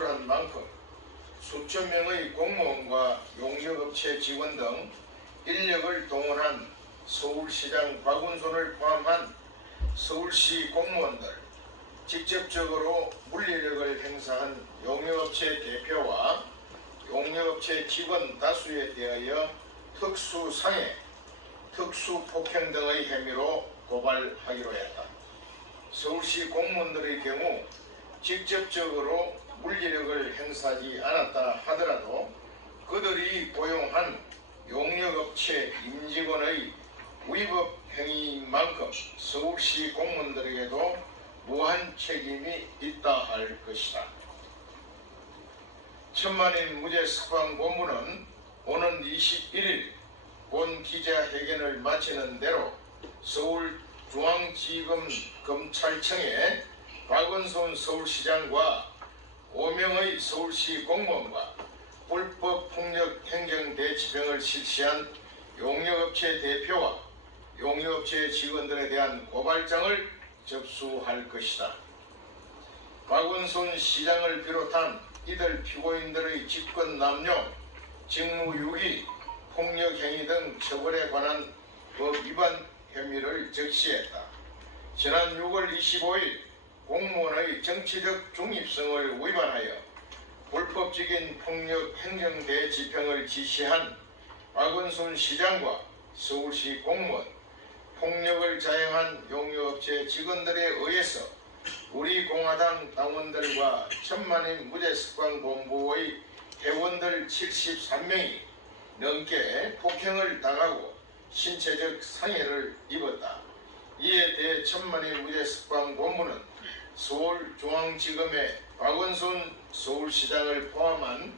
진출한 만큼 수천 명의 공무원과 용역업체 직원 등 인력을 동원한 서울시장 박은손을 포함한 서울시 공무원들, 직접적으로 물리력을 행사한 용역업체 대표와 용역업체 직원 다수에 대하여 특수상해, 특수폭행 등의 혐의로 고발하기로 했다. 서울시 공무원들의 경우 직접적으로 물리력을 행사하지 않았다 하더라도 그들이 고용한 용역업체 임직원의 위법 행위인 만큼 서울시 공무원들에게도 무한 책임이 있다 할 것이다. 천만인 무죄 석방 본부는 오는 21일 본 기자회견을 마치는 대로 서울중앙지검 검찰청에 박은손 서울시장과 5명의 서울시 공무원과 불법 폭력 행정대치병을 실시한 용역업체 대표와 용역업체 직원들에 대한 고발장을 접수할 것이다. 박은손 시장을 비롯한 이들 피고인들의 직권남용, 직무유기, 폭력행위 등 처벌에 관한 법 위반 혐의를 적시했다. 지난 6월 25일 공무원의 정치적 중립성을 위반하여 불법적인 폭력 행정대집행을 지시한 박은손 시장과 서울시 공무원, 폭력을 자행한 용역업체 직원들에 의해서 우리 공화당 당원들과 천만인 무죄석방본부의 회원들 73명이 넘게 폭행을 당하고 신체적 상해를 입었다. 이에 대해 천만인 무죄석방본부는 서울중앙지검에 박은손 서울시장을 포함한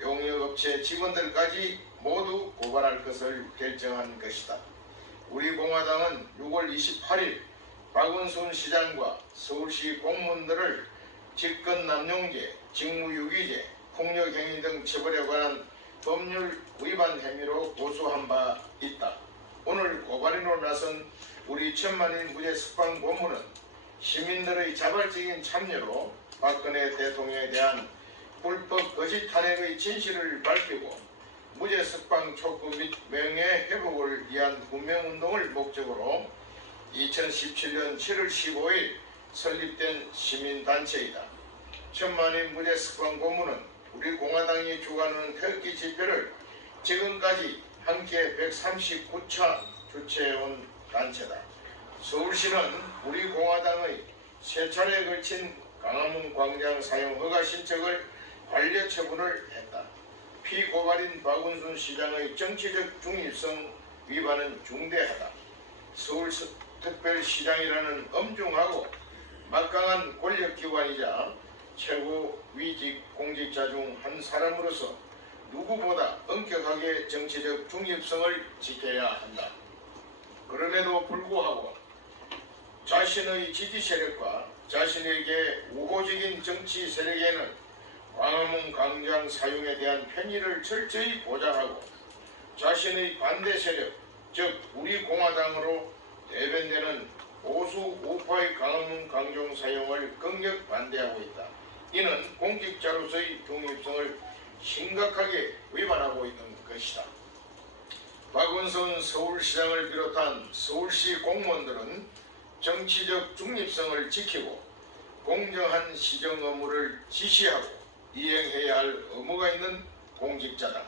용역업체 직원들까지 모두 고발할 것을 결정한 것이다. 우리 공화당은 6월 28일 박은손 시장과 서울시 공무원들을 직권남용죄, 직무유기죄, 폭력행위 등 처벌에 관한 법률 위반 혐의로 고소한 바 있다. 오늘 고발인으로 나선 우리 천만인 무죄석방본부는 시민들의 자발적인 참여로 박근혜 대통령에 대한 불법 거짓 탄핵의 진실을 밝히고 무죄석방 촉구 및 명예회복을 위한 구명운동을 목적으로 2017년 7월 15일 설립된 시민단체이다. 천만인 무죄석방본부는 우리 공화당이 주관하는 태극기 집회를 지금까지 함께 139차 주최해온 단체다. 서울시는 우리 공화당의 세 차례에 걸친 광화문 광장 사용 허가 신청을 반려 처분을 했다. 피고발인 박은손 시장의 정치적 중립성 위반은 중대하다. 서울특별시장이라는 엄중하고 막강한 권력기관이자 최고 위직 공직자 중 한 사람으로서 누구보다 엄격하게 정치적 중립성을 지켜야 한다. 그럼에도 불구하고 자신의 지지 세력과 자신에게 우호적인 정치 세력에는 광화문 광장 사용에 대한 편의를 철저히 보장하고 자신의 반대 세력, 즉 우리 공화당으로 대변되는 보수 우파의 광화문 광장 사용을 강력 반대하고 있다. 이는 공직자로서의 중립성을 심각하게 위반하고 있는 것이다. 박은손 서울시장을 비롯한 서울시 공무원들은 정치적 중립성을 지키고 공정한 시정 업무를 지시하고 이행해야 할 의무가 있는 공직자다.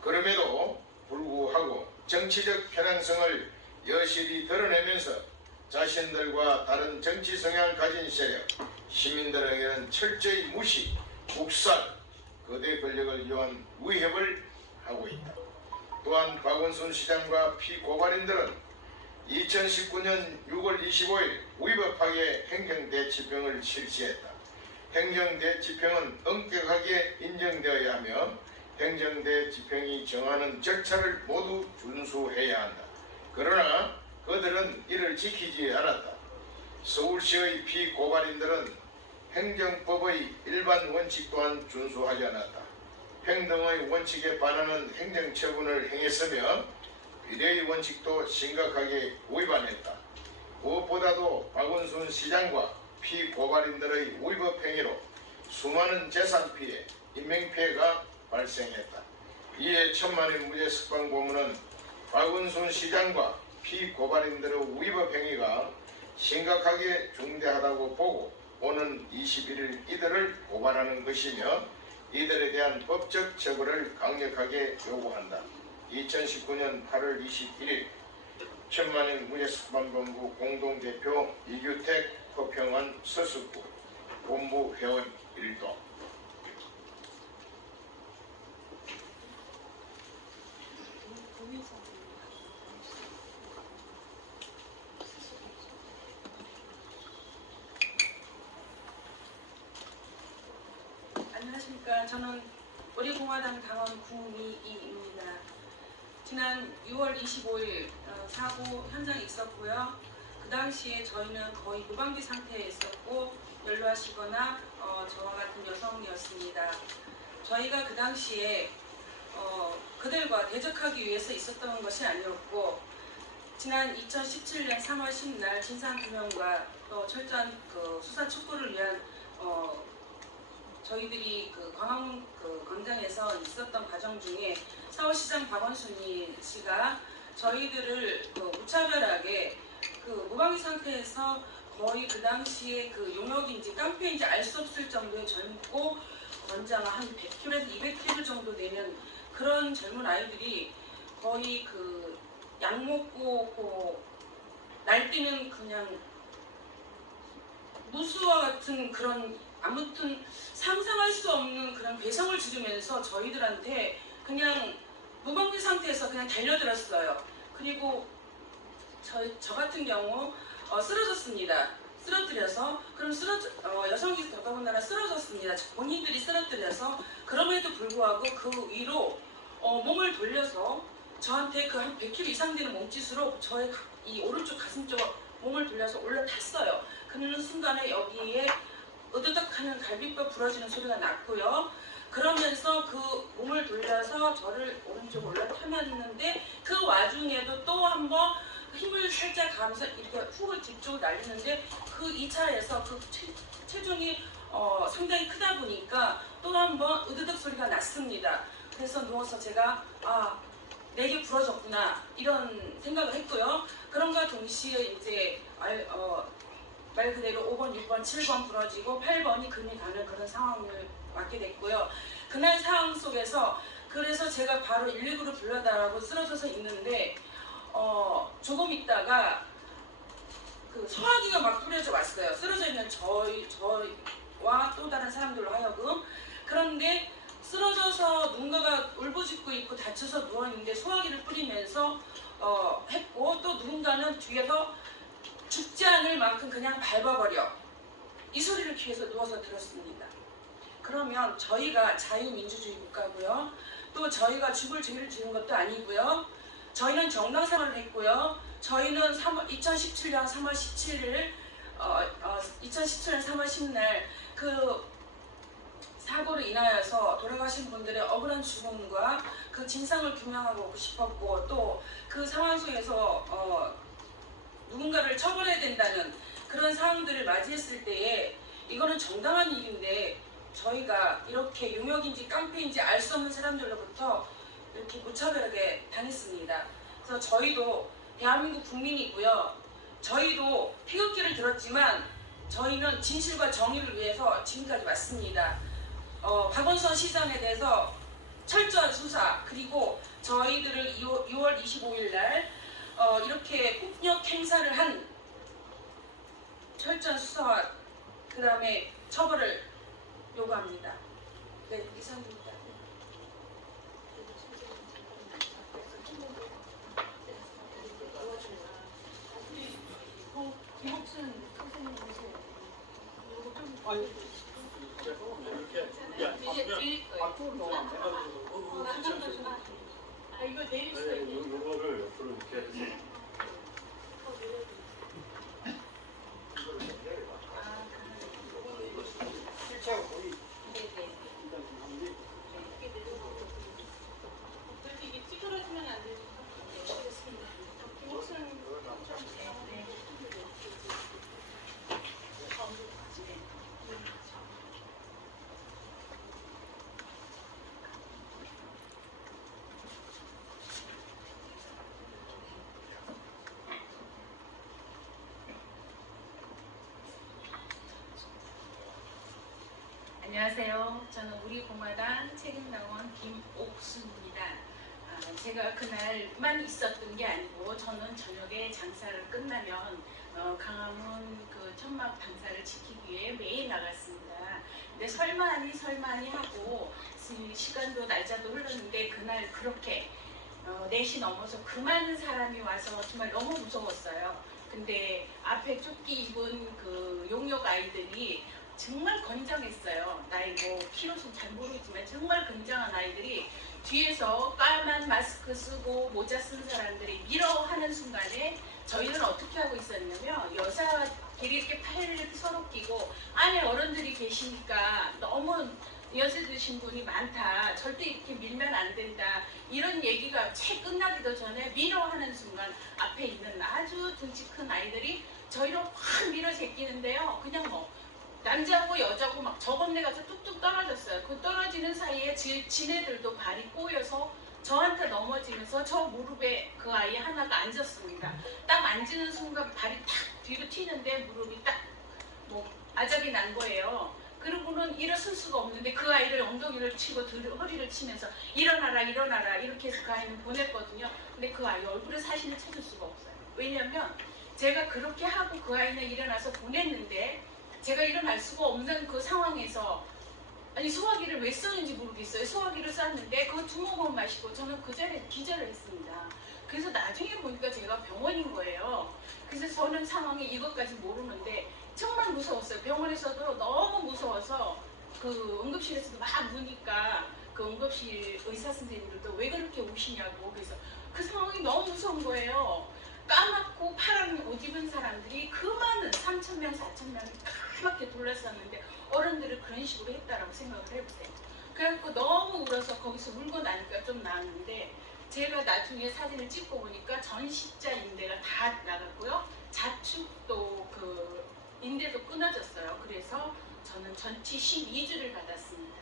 그럼에도 불구하고 정치적 편향성을 여실히 드러내면서 자신들과 다른 정치 성향을 가진 세력, 시민들에게는 철저히 무시, 국살, 거대 권력을 이용한 위협을 하고 있다. 또한 박은손 시장과 피고발인들은 2019년 6월 25일 위법하게 행정대치병을 실시했다. 행정대치병은 엄격하게 인정되어야 하며 행정대치병이 정하는 절차를 모두 준수해야 한다. 그러나 그들은 이를 지키지 않았다. 서울시의 피고발인들은 행정법의 일반 원칙 또한 준수하지 않았다. 평등의 원칙에 반하는 행정처분을 행했으며 비례의 원칙도 심각하게 위반했다. 무엇보다도 박은손 시장과 피고발인들의 위법 행위로 수많은 재산 피해, 인명 피해가 발생했다. 이에 천만의 무죄 석방 고문은 박원순 시장과 피고발인들의 위법 행위가 심각하게 중대하다고 보고 오는 21일 이들을 고발하는 것이며 이들에 대한 법적 처벌을 강력하게 요구한다. 2019년 8월 21일 천만의 무죄 석방본부 공동대표 이규택 허평원 서수구 본부 회원 1도. 안녕하십니까. 저는 우리공화당 당원 구미희입니다. 지난 6월 25일 사고 현장에 있었고요. 그 당시에 저희는 거의 무방비 상태에 있었고 연로하시거나 저와 같은 여성이었습니다. 저희가 그 당시에 그들과 대적하기 위해서 있었던 것이 아니었고 지난 2017년 3월 10일 진상규명과 또 철저한 수사 촉구를 위한 저희들이 광화문 광장에서 있었던 과정 중에 서울시장 박원순 씨가 저희들을 무차별하게 무방비 상태에서 거의 그 당시에 용역인지 깡패인지 알 수 없을 정도의 젊고 건장한 한 100kg에서 200kg 정도 되는 그런 젊은 아이들이 거의 약 먹고 날뛰는 그냥 무수와 같은 그런 아무튼 상상할 수 없는 그런 괴성을 지르면서 저희들한테 그냥 무방비 상태에서 그냥 달려들었어요. 그리고 저 같은 경우 쓰러졌습니다. 쓰러뜨려서 그럼 여성이 더더군다나 쓰러졌습니다. 본인들이 쓰러뜨려서 그럼에도 불구하고 그 위로 몸을 돌려서 저한테 한 100kg 이상 되는 몸짓으로 저의 이 오른쪽 가슴 쪽 몸을 돌려서 올라탔어요. 그러는 순간에 여기에 으드덕하는 갈비뼈 부러지는 소리가 났고요. 그러면서 그 몸을 돌려서 저를 오른쪽으로 올라타놨는데 그 와중에도 또 한 번 힘을 살짝 가면서 이렇게 훅을 뒤쪽으로 날리는데 그 2차에서 체중이 상당히 크다 보니까 또 한 번 으드덕 소리가 났습니다. 그래서 누워서 제가 내게 부러졌구나 이런 생각을 했고요. 그런가 동시에 이제 말 그대로 5번, 6번, 7번 부러지고 8번이 금이 가는 그런 상황을 맞게 됐고요. 그날 상황 속에서 그래서 제가 바로 119를 불러달라고 쓰러져서 있는데 조금 있다가 소화기가 막 뿌려져 왔어요. 쓰러져 있는 저와 또 다른 사람들로 하여금. 그런데 쓰러져서 누군가가 울부짖고 있고 다쳐서 누워있는데 소화기를 뿌리면서 했고 또 누군가는 뒤에서 죽지 않을 만큼 그냥 밟아버려 이 소리를 귀에서 누워서 들었습니다. 그러면 저희가 자유민주주의 국가고요. 또 저희가 죽을 죄를 지은 것도 아니고요. 저희는 정당생활을 했고요. 저희는 2017년 3월 17일 2017년 3월 10일 그 사고로 인하여서 돌아가신 분들의 억울한 죽음과 그 진상을 규명하고 싶었고 또 그 상황 속에서 누군가를 처벌해야 된다는 그런 상황들을 맞이했을 때에 이거는 정당한 일인데 저희가 이렇게 용역인지 깡패인지 알 수 없는 사람들로부터 이렇게 무차별하게 당했습니다. 그래서 저희도 대한민국 국민이고요. 저희도 태극기를 들었지만 저희는 진실과 정의를 위해서 지금까지 왔습니다. 박원순 시장에 대해서 철저한 수사 그리고 저희들을 6월 25일 날 이렇게 폭력 행사를 한 철저한 수사와 그 다음에 처벌을 요구합니다. 네, 이상입니다. 김옥순 선생님이세요. 이거 내릴 수가 있네요. 이거를 옆으로 이렇게 해서 실체가 거의 이게 찌그러지면 안 되죠. 알겠습니다. 김옥순 안녕하세요. 저는 우리 공화당 책임당원 김옥순입니다. 제가 그날만 있었던 게 아니고 저는 저녁에 장사를 끝나면 강화문 그 천막 당사를 지키기 위해 매일 나갔습니다. 근데 설마니 하고 시간도 날짜도 흘렀는데 그날 그렇게 4시 넘어서 그 많은 사람이 와서 정말 너무 무서웠어요. 근데 앞에 조끼 입은 그 용역 아이들이 정말 건장했어요. 나이 뭐 키로수 잘 모르지만 정말 건장한 아이들이 뒤에서 까만 마스크 쓰고 모자 쓴 사람들이 밀어하는 순간에 저희는 어떻게 하고 있었냐면 여자끼리 이렇게 팔을 서로 끼고 안에 어른들이 계시니까 너무 연세 드신 분이 많다. 절대 이렇게 밀면 안 된다. 이런 얘기가 채 끝나기도 전에 밀어하는 순간 앞에 있는 아주 등치 큰 아이들이 저희를 확 밀어 제끼는데요. 그냥 뭐 남자고 여자고 막 저번에 가서 뚝뚝 떨어졌어요. 그 떨어지는 사이에 지네들도 발이 꼬여서 저한테 넘어지면서 저 무릎에 그 아이 하나가 앉았습니다. 딱 앉는 순간 발이 탁 뒤로 튀는데 무릎이 딱 뭐 아작이 난 거예요. 그러고는 일어설 수가 없는데 그 아이를 엉덩이를 치고 허리를 치면서 일어나라 이렇게 해서 그 아이는 보냈거든요. 근데 그 아이 얼굴에 사진을 찾을 수가 없어요. 왜냐면 제가 그렇게 하고 그 아이는 일어나서 보냈는데 제가 일어날 수가 없는 그 상황에서 아니 소화기를 왜 썼는지 모르겠어요. 소화기를 쐈는데 그 두 모금 마시고 저는 그 자리에 기절을 했습니다. 그래서 나중에 보니까 제가 병원인 거예요. 그래서 저는 상황이 이것까지 모르는데 정말 무서웠어요. 병원에서도 너무 무서워서 그 응급실에서도 막 무니까 그 응급실 의사 선생님들도 왜 그렇게 우시냐고. 그래서 그 상황이 너무 무서운 거예요. 까맣고 파란 옷 입은 사람들이 그 많은 3,000명, 4,000명이 까맣게 둘러쌌는데 어른들을 그런 식으로 했다라고 생각을 해보세요. 그래갖고 너무 울어서 거기서 울고 나니까 좀 나았는데 제가 나중에 사진을 찍고 보니까 전 십자 인대가 다 나갔고요. 좌측도 그 인대도 끊어졌어요. 그래서 저는 전치 12주를 받았습니다.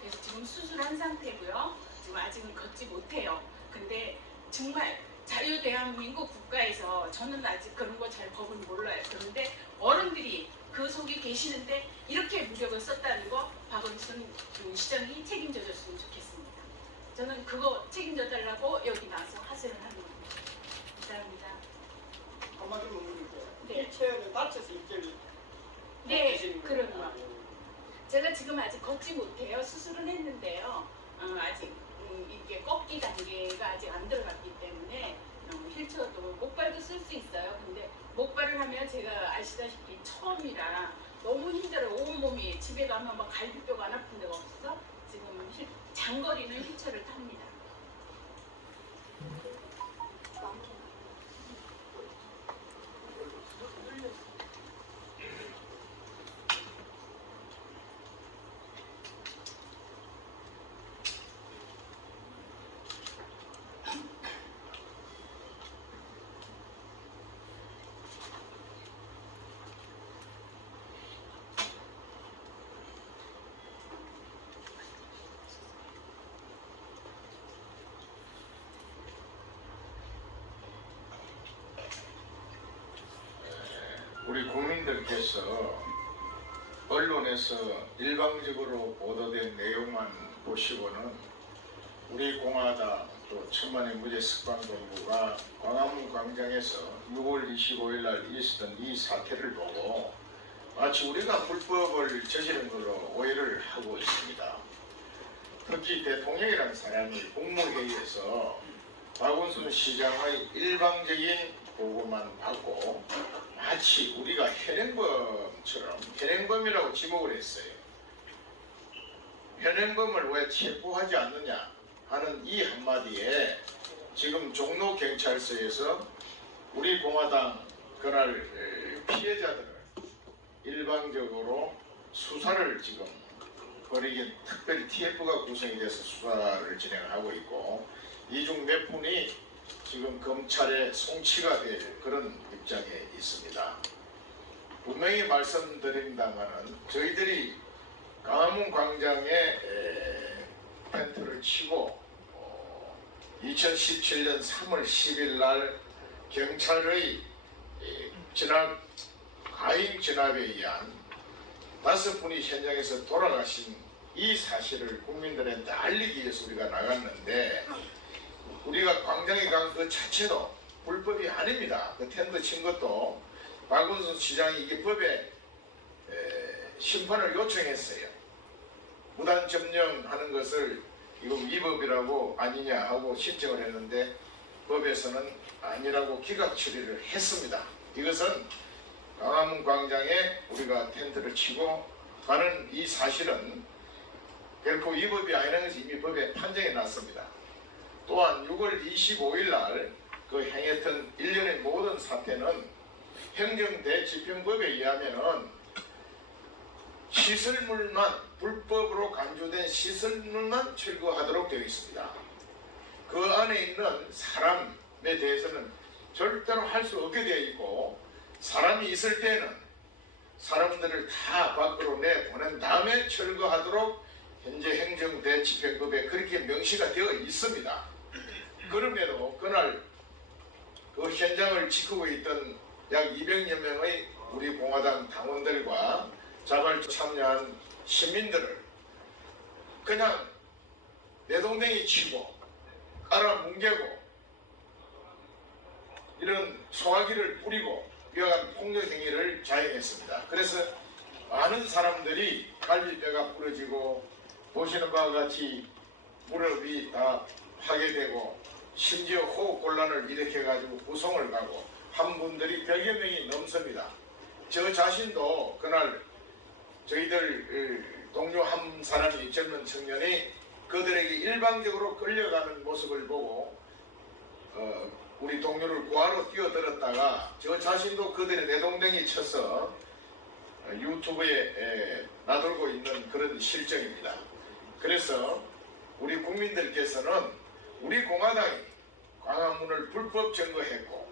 그래서 지금 수술한 상태고요. 지금 아직은 걷지 못해요. 근데 정말 자유대한민국 국가에서 저는 아직 그런 거 잘 법을 몰라요. 그런데 어른들이 그 속에 계시는데 이렇게 무력을 썼다는 거 박원순 시장이 책임져줬으면 좋겠습니다. 저는 그거 책임져달라고 여기 나와서 하소연을 하는 겁니다. 감사합니다. 한마디로 묻는데 네. 휠체어를 다쳐서 일절 네, 그럼요. 제가 지금 아직 걷지 못해요. 수술은 했는데요. 아직 이게 꺾기 단계가 아직 안 들어갔기 때문에 휠체어도 목발도 쓸 수 있어요. 근데 목발을 하면 제가 아시다시피 처음이라 너무 힘들어요. 온몸이 집에 가면 막 갈비뼈가 안 아픈 데가 없어서 지금 장거리는 휠체어를 탑니다. 우리 국민들께서 언론에서 일방적으로 보도된 내용만 보시고는 우리 공화당 또 천만의 무죄석방본부가 광화문 광장에서 6월 25일 날 있었던 이 사태를 보고 마치 우리가 불법을 저지른 걸로 오해를 하고 있습니다. 특히 대통령이라는 사람이 국무회의에서 박원순 시장의 일방적인 보고만 받고 마치 우리가 현행범처럼 현행범이라고 지목을 했어요. 현행범을 왜 체포하지 않느냐 하는 이 한마디에 지금 종로경찰서에서 우리 공화당 그날 피해자들을 일방적으로 수사를 지금 벌이긴 특별히 TF가 구성이 돼서 수사를 진행하고 있고 이 중 몇 분이 지금 검찰에 송치가 될 그런 입장에 있습니다. 분명히 말씀드린다면은 저희들이 광화문 광장에 텐트를 치고 2017년 3월 10일 날 경찰의 가임 진압에 의한 5분이 현장에서 돌아가신 이 사실을 국민들한테 알리기 위해서 우리가 나갔는데, 우리가 광장에 간 그 자체도 불법이 아닙니다. 그 텐트 친 것도 박원순 시장이 이게 법에 심판을 요청했어요. 무단 점령하는 것을 이거 위법이라고 아니냐 하고 신청을 했는데 법에서는 아니라고 기각 처리를 했습니다. 이것은 광화문 광장에 우리가 텐트를 치고 가는 이 사실은 결코 위법이 아니라는 것이 이미 법에 판정이 났습니다. 또한 6월 25일 날 그 행했던 일련의 모든 사태는 행정대집행법에 의하면은 시설물만, 불법으로 간주된 시설물만 철거하도록 되어 있습니다. 그 안에 있는 사람에 대해서는 절대로 할 수 없게 되어 있고, 사람이 있을 때는 사람들을 다 밖으로 내보낸 다음에 철거하도록 현재 행정대집행법에 그렇게 명시가 되어 있습니다. 그럼에도 그날 그 현장을 지키고 있던 약 200여 명의 우리 공화당 당원들과 자발적 참여한 시민들을 그냥 내동댕이 치고 깔아뭉개고 이런 소화기를 뿌리고 이와 같은 폭력 행위를 자행했습니다. 그래서 많은 사람들이 갈비뼈가 부러지고 보시는 바와 같이 무릎이 다 파괴되고 심지어 호흡 곤란을 일으켜가지고 부송을 가고 한 분들이 100여 명이 넘습니다. 저 자신도 그날 저희들 동료 한 사람이 젊은 청년이 그들에게 일방적으로 끌려가는 모습을 보고 우리 동료를 구하러 뛰어들었다가 저 자신도 그들의 내동댕이 쳐서 유튜브에 나돌고 있는 그런 실정입니다. 그래서 우리 국민들께서는 우리 공화당이 광화문을 불법 점거했고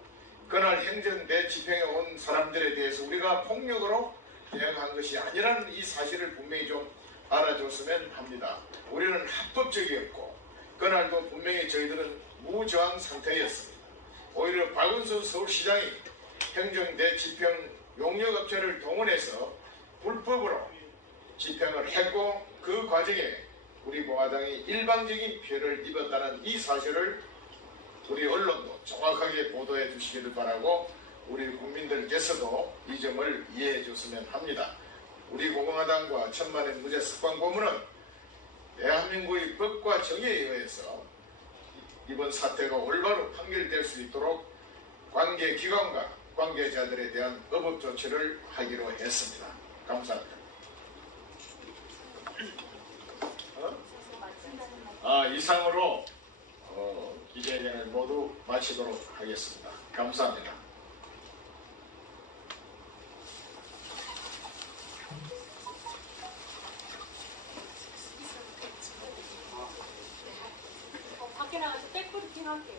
그날 행정대집행에 온 사람들에 대해서 우리가 폭력으로 대응한 것이 아니라는 이 사실을 분명히 좀 알아줬으면 합니다. 우리는 합법적이었고 그날도 분명히 저희들은 무저항 상태였습니다. 오히려 박원순 서울시장이 행정대집행 용역업체를 동원해서 불법으로 집행을 했고 그 과정에 우리 공화당이 일방적인 피해를 입었다는 이 사실을 우리 언론도 정확하게 보도해 주시기를 바라고 우리 국민들께서도 이 점을 이해해 줬으면 합니다. 우리 공화당과 천만의 무죄 석방 고문은 대한민국의 법과 정의에 의해서 이번 사태가 올바로 판결될 수 있도록 관계기관과 관계자들에 대한 의법 조치를 하기로 했습니다. 감사합니다. 이상으로 기자회견을 모두 마치도록 하겠습니다. 감사합니다. 밖에 나가서 백브리핑 할게요.